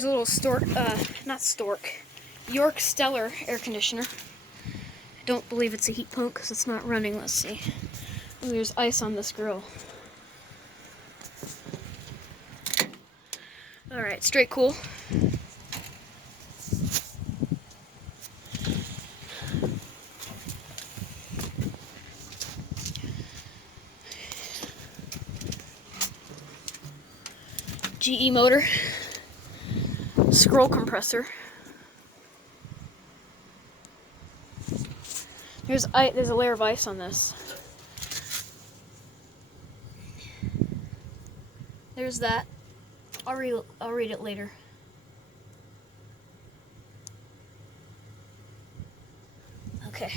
Here's a little York Stellar air conditioner. I don't believe it's a heat pump because it's not running. Let's see. Ooh, there's ice on this grill. Alright, straight cool. GE motor. Scroll compressor. There's a layer of ice on this. There's that. I'll read it later. Okay.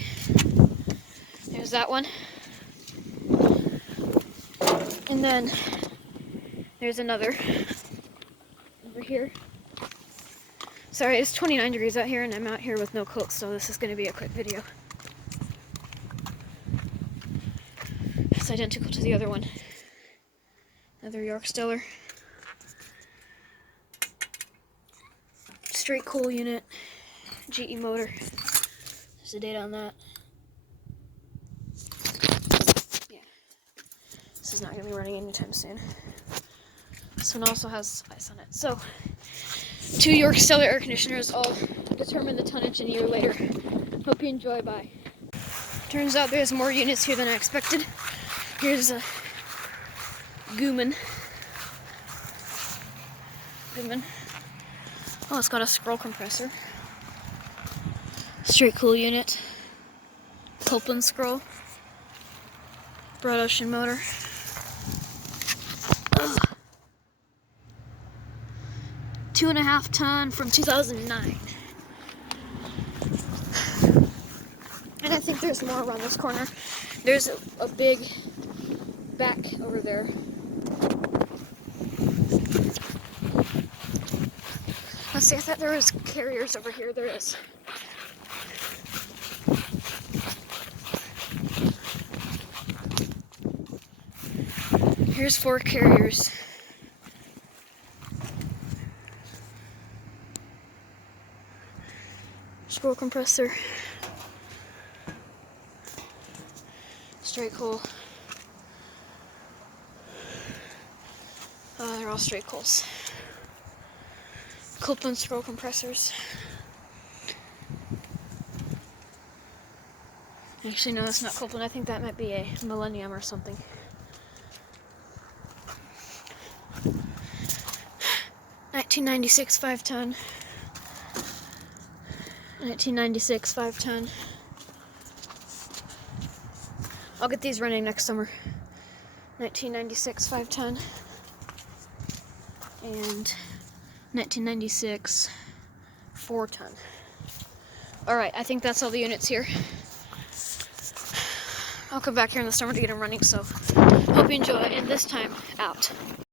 There's that one. And then there's another over here. Sorry, it's 29 degrees out here and I'm out here with no coat, so this is going to be a quick video. It's identical to the other one. Another York Stellar. Straight cool unit. GE motor. There's the data on that. Yeah. This is not going to be running anytime soon. This one also has ice on it. So, 2 York Stellar air conditioners. I'll determine the tonnage in a year later. Hope you enjoy. Bye. Turns out there's more units here than I expected. Here's a Goodman. Oh, it's got a scroll compressor. Straight cool unit. Copeland scroll. Broad ocean motor. Ugh. 2.5 ton from 2009. And I think there's more around this corner. There's a big back over there. Let's see, I thought there was carriers over here. There is. Here's 4 carriers. Scroll compressor. Straight cool. They're all straight cools. Copeland scroll compressors. Actually, no, that's not Copeland. I think that might be a Millennium or something. $1996 5-ton. 1996 5-ton. I'll get these running next summer. 1996 5-ton. And 1996 4-ton. Alright, I think that's all the units here. I'll come back here in the summer to get them running, so hope you enjoy, and this time, out.